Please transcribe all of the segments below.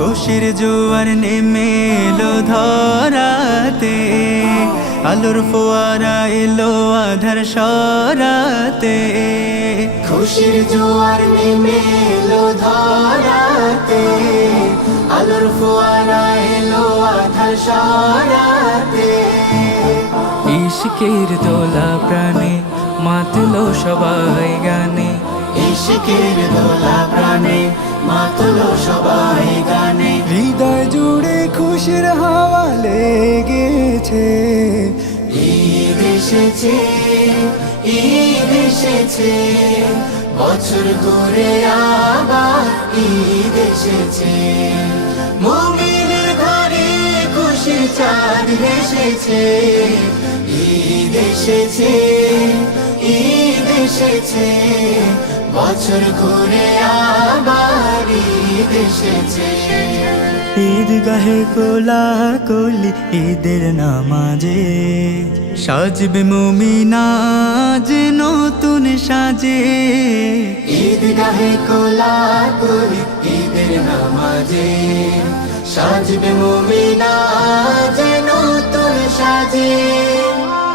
খুশির জোয়ার নেমে এলো ধরাতে, আলোর ফোয়ারা এলো আধার সরাতে। খুশির জোয়ার নেমে এলো ধরাতে, আলোর ফোয়ারা এলো আধার সরাতে। ইশকের দোলা প্রাণে মাতলো সবাই গানে, ইশকের দোলা প্রাণে মাতলো সবাই গানে। হৃদয় জুড়ে খুশির হাওয়া লেগেছে। ঈদ এসেছে, ঈদ এসেছে, বছর ঘুরে আবার ঈদ এসেছে। মুমিনের ঘরে খুশির চাঁদ এসেছে। ঈদ এসেছে, ঈদ এসেছে, বছর ঘুরে আবার ঈদ এসেছে। ঈদগাহে কোলাকুলি ঈদের নামাজে, সাজবে মুমিনা যে নতুন সাজে। ঈদগাহে কোলাকুলি ঈদের নামাজে, সাজবে মুমিনা যে নতুন সাজে।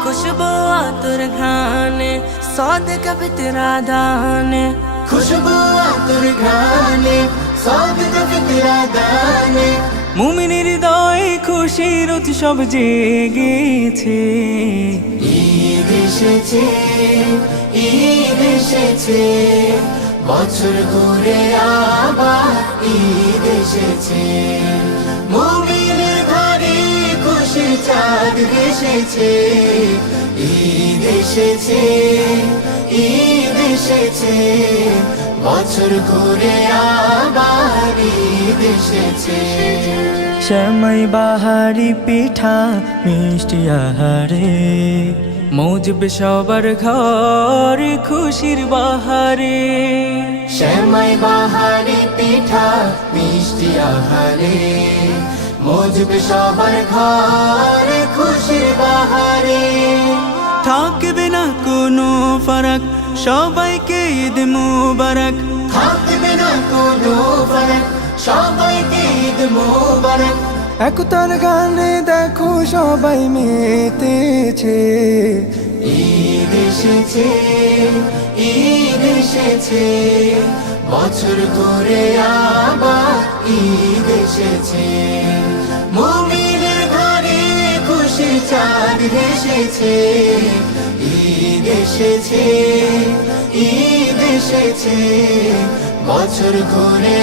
खुशबू आतुर घाने सौदका फितरा दाने, খুশবু আতর ঘ্রাণে সদকা ফিতরা দানে। মুমিনের হৃদয়ে খুশির উৎসব জেগেছে। ঈদ এসেছে, ঈদ এসেছে, বছর ঘুরে আবার ঈদ এসেছে। মুমিনের ঘরে খুশির চাঁদ এসেছে। ঈদ এসেছে, ঈদ এসেছে, বছর ঘুরে আবার ঈদ এসেছে। শ্যামাই বাহারি পিঠা মিষ্টি আহারে, মজবে সবার ঘর খুশির বাহারে। শ্যামাই বাহারি পিঠা মিষ্টি আহারে, মজবে সবার ঘর খুশির বাহারে। থাকবে না কোনো ফারাক, সবাইকে ঈদ মুবারক। থাকবে না কোনো ফারাক, সবাইকে ঈদ মোবারক। একতার গানে দেখো সবাই মেতেছে। ঈদ এসেছে, ঈদ এসেছে, বছর ঘুরে আবার ঈদ এসেছে। মুমিনের ঘরে খুশির চাঁদ এসেছে। ঈদ এসেছে, ঈদ এসেছে, বছর ঘুরে